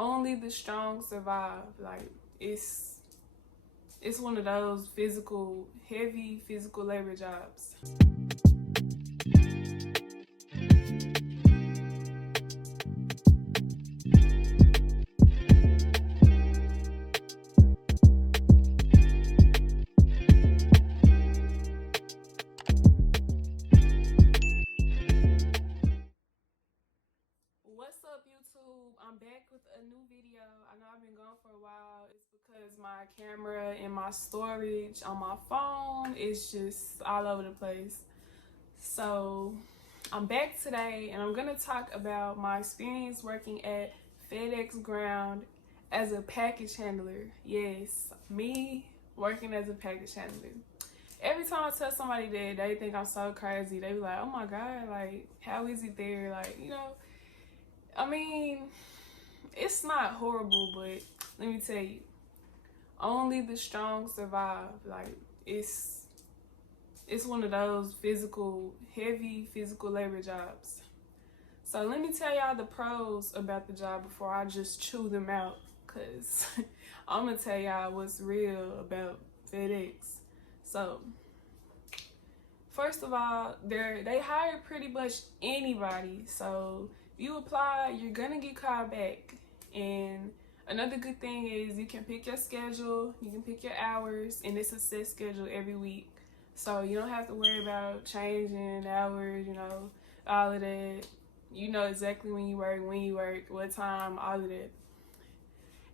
only the strong survive. Like it's one of those heavy physical labor jobs. What's up, YouTube? I'm back with a new video. I know I've been gone for a while. It's because my camera and my storage on my phone is just all over the place. So I'm back today and I'm gonna talk about my experience working at FedEx ground as a package handler. Yes, me working as a package handler. Every time I tell somebody that, they think I'm so crazy. They be like, oh my God, like, how is it there? Like, I mean, it's not horrible, but let me tell you, only the strong survive. Like, it's one of those heavy physical labor jobs. So let me tell y'all the pros about the job before I just chew them out, because I'm gonna tell y'all what's real about FedEx. So first of all, they hire pretty much anybody. So if you apply, you're gonna get called back. And another good thing is you can pick your schedule, you can pick your hours, and it's a set schedule every week. So you don't have to worry about changing hours, all of that. You know exactly when you work, what time, all of that.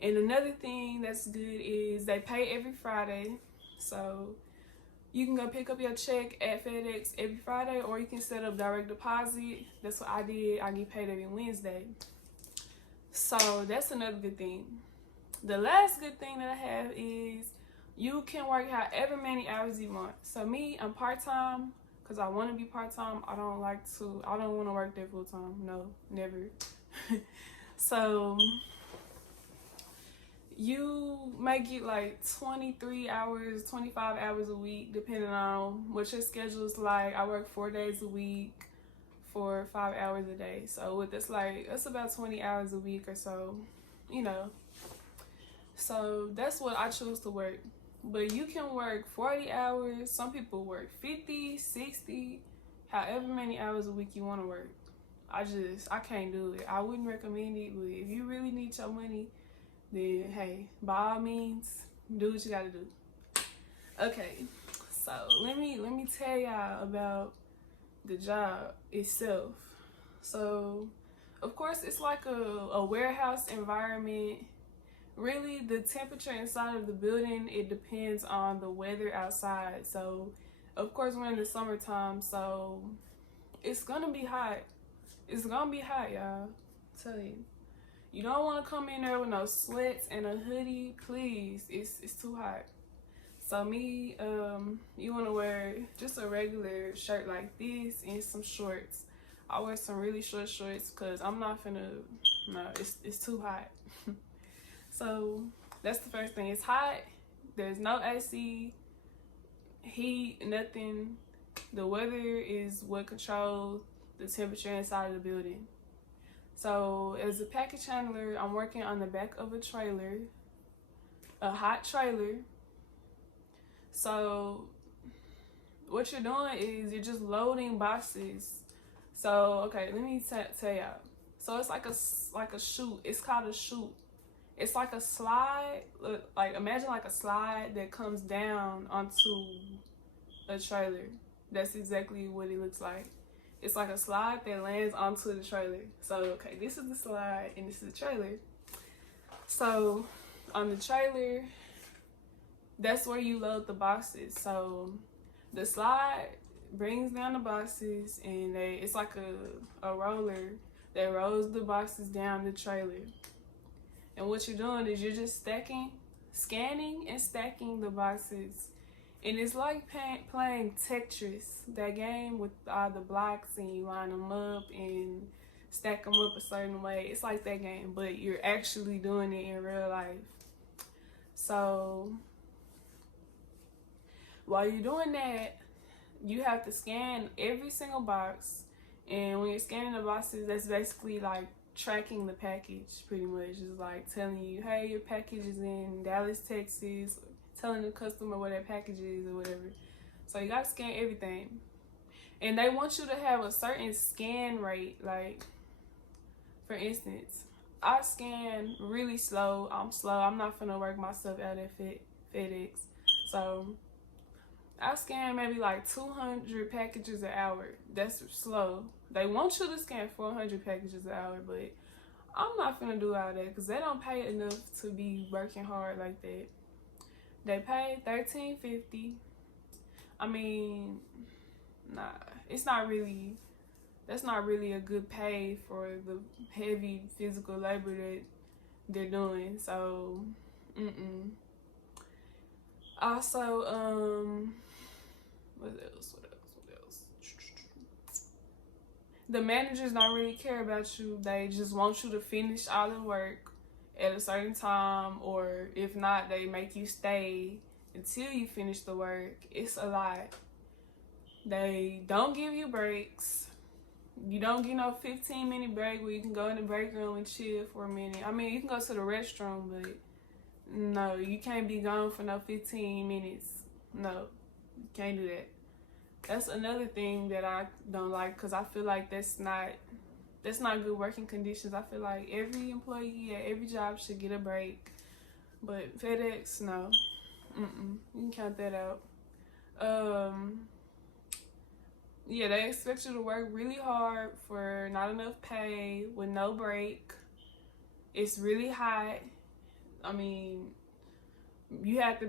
And another thing that's good is they pay every Friday. So you can go pick up your check at FedEx every Friday, or you can set up direct deposit. That's what I did. I get paid every Wednesday. So that's another good thing. The last good thing that I have is you can work however many hours you want. So me, I'm part-time because I want to be part-time. I don't want to work there full-time. No, never. So you may get like 23 hours, 25 hours a week, depending on what your schedule is like. I work 4 days a week for 5 hours a day. So that's about 20 hours a week or so, So that's what I choose to work. But you can work 40 hours. Some people work 50, 60, however many hours a week you want to work. I can't do it. I wouldn't recommend it, but if you really need your money, then hey, by all means, do what you gotta do. Okay, so let me tell y'all about the job itself. So of course it's like a warehouse environment. Really, the temperature inside of the building, it depends on the weather outside. So of course we're in the summertime, so it's gonna be hot. It's gonna be hot, y'all. I tell you. You don't want to come in there with no sweats and a hoodie, please. It's too hot. So me, you want to wear just a regular shirt like this and some shorts. I wear some really short shorts because I'm not finna. No, it's too hot. So that's the first thing. It's hot. There's no AC, heat, nothing. The weather is what controls the temperature inside of the building. So as a package handler, I'm working on the back of a trailer, a hot trailer. So what you're doing is you're just loading boxes. So okay, let me tell y'all. So it's like a chute. It's called a chute. It's like a slide. Like imagine like a slide that comes down onto a trailer. That's exactly what it looks like. It's like a slide that lands onto the trailer. So, okay, this is the slide and this is the trailer. So, on the trailer, that's where you load the boxes. So, the slide brings down the boxes and it's like a roller that rolls the boxes down the trailer. And what you're doing is you're just scanning and stacking the boxes. And it's like playing Tetris, that game with all the blocks and you line them up and stack them up a certain way. It's like that game, but you're actually doing it in real life. So while you're doing that, you have to scan every single box. And when you're scanning the boxes, that's basically like tracking the package pretty much. It's like telling you, hey, your package is in Dallas, Texas, telling the customer where their package is or whatever. So you gotta scan everything. And they want you to have a certain scan rate. Like, for instance, I scan really slow. I'm slow. I'm not finna work myself out at FedEx. So I scan maybe like 200 packages an hour. That's slow. They want you to scan 400 packages an hour, but I'm not finna do all that because they don't pay enough to be working hard like that. They pay $13.50. I mean, nah, it's not really. That's not really a good pay for the heavy physical labor that they're doing. So, Also, what else? The managers don't really care about you. They just want you to finish all the work at a certain time, or if not, they make you stay until you finish the work. It's a lot. They don't give you breaks. You don't get no 15-minute break where you can go in the break room and chill for a minute. I mean, you can go to the restroom, but no, you can't be gone for no 15 minutes. No, you can't do that. That's another thing that I don't like, because I feel like that's not good working conditions. I feel like every employee at every job should get a break, but FedEx, no. You can count that out. Yeah, they expect you to work really hard for not enough pay with no break. It's really hot. I mean, you have to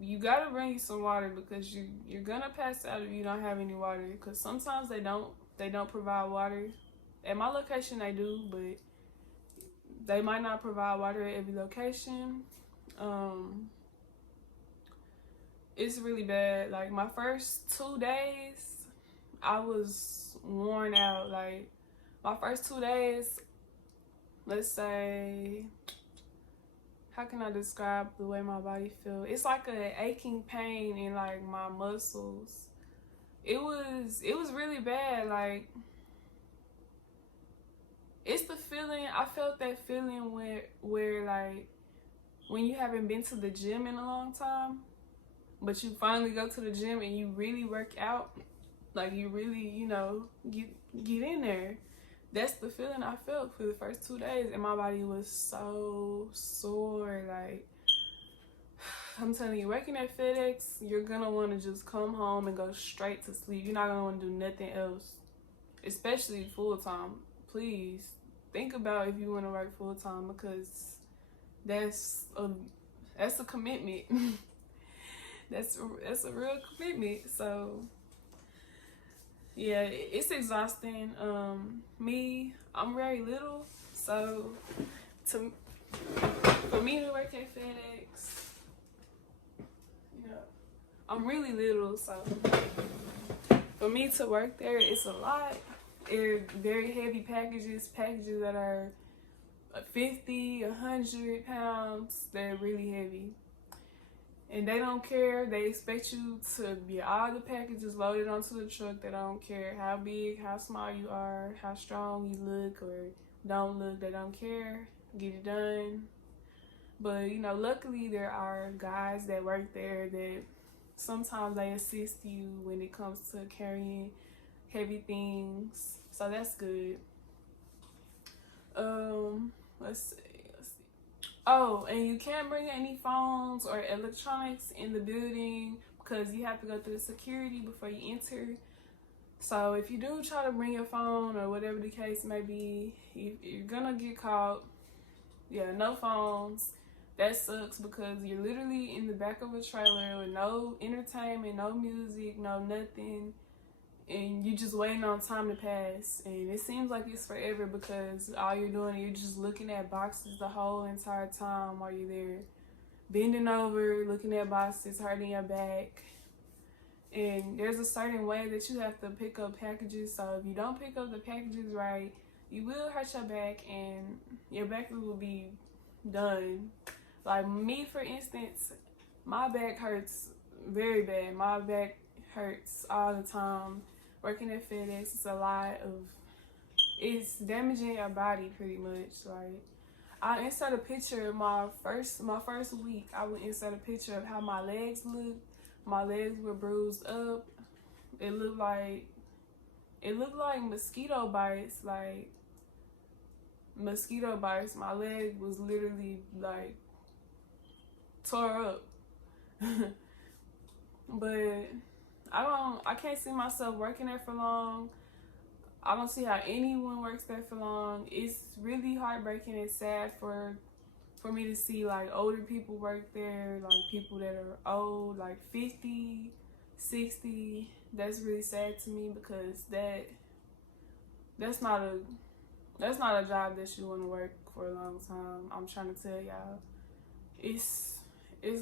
you gotta bring you some water, because you're gonna pass out if you don't have any water. Because sometimes they don't provide water. At my location they do, but they might not provide water at every location. It's really bad. Like, my first 2 days, I was worn out. Like, my first 2 days, let's say, how can I describe the way my body feels? It's like an aching pain in like my muscles. It was really bad. Like, it's the feeling. I felt that feeling where like when you haven't been to the gym in a long time, but you finally go to the gym and you really work out. Like, you really, get in there. That's the feeling I felt for the first 2 days, and my body was so sore. Like, I'm telling you, working at FedEx, you're gonna want to just come home and go straight to sleep. You're not gonna want to do nothing else, especially full time. Please think about if you want to work full time, because that's a commitment. that's a real commitment. So yeah, it's exhausting. I'm very little, so for me to work at FedEx, I'm really little, so for me to work there, it's a lot. They're very heavy packages that are 50, 100 pounds. They're really heavy. And they don't care. They expect you to get all the packages loaded onto the truck. They don't care how big, how small you are, how strong you look or don't look. They don't care. Get it done. But, luckily there are guys that work there that sometimes they assist you when it comes to carrying heavy things. So that's good. Let's see. Oh, and you can't bring any phones or electronics in the building because you have to go through the security before you enter. So if you do try to bring your phone or whatever the case may be, you're gonna get caught. Yeah, no phones. That sucks because you're literally in the back of a trailer with no entertainment, no music, no nothing. And you're just waiting on time to pass, and it seems like it's forever because all you're doing, you're just looking at boxes the whole entire time while you're there, bending over, looking at boxes, hurting your back. And there's a certain way that you have to pick up packages, so if you don't pick up the packages right, you will hurt your back and your back will be done. Like me, for instance, my back hurts very bad. My back hurts all the time. Working at FedEx, it's a lot of it's damaging your body pretty much. Like, I insert a picture of my first week. I would insert a picture of how my legs looked. My legs were bruised up. It looked like mosquito bites. Like mosquito bites. My leg was literally like tore up. But I can't see myself working there for long. I don't see how anyone works there for long. It's really heartbreaking and sad for me to see like older people work there, like people that are old, like 50, 60. That's really sad to me, because that's not a job that you want to work for a long time. I'm trying to tell y'all, it's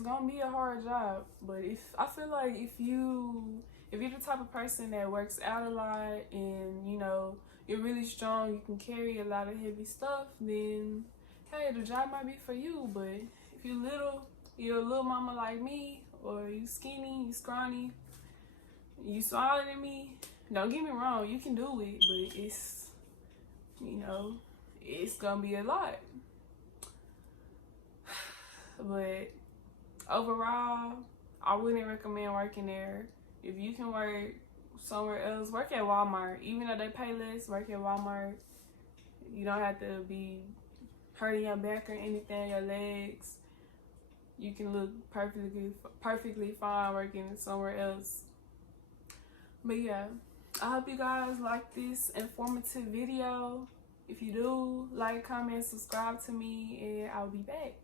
gonna be a hard job. But I feel like if you're the type of person that works out a lot and you're really strong, you can carry a lot of heavy stuff, then hey, the job might be for you. But if you're a little mama like me, or you skinny, you scrawny, you smaller than me, don't get me wrong, you can do it, but it's gonna be a lot. But overall, I wouldn't recommend working there. If you can work somewhere else, work at Walmart. Even though they pay less, work at Walmart. You don't have to be hurting your back or anything, your legs. You can look perfectly fine working somewhere else. But yeah, I hope you guys like this informative video. If you do, like, comment, subscribe to me, and I'll be back.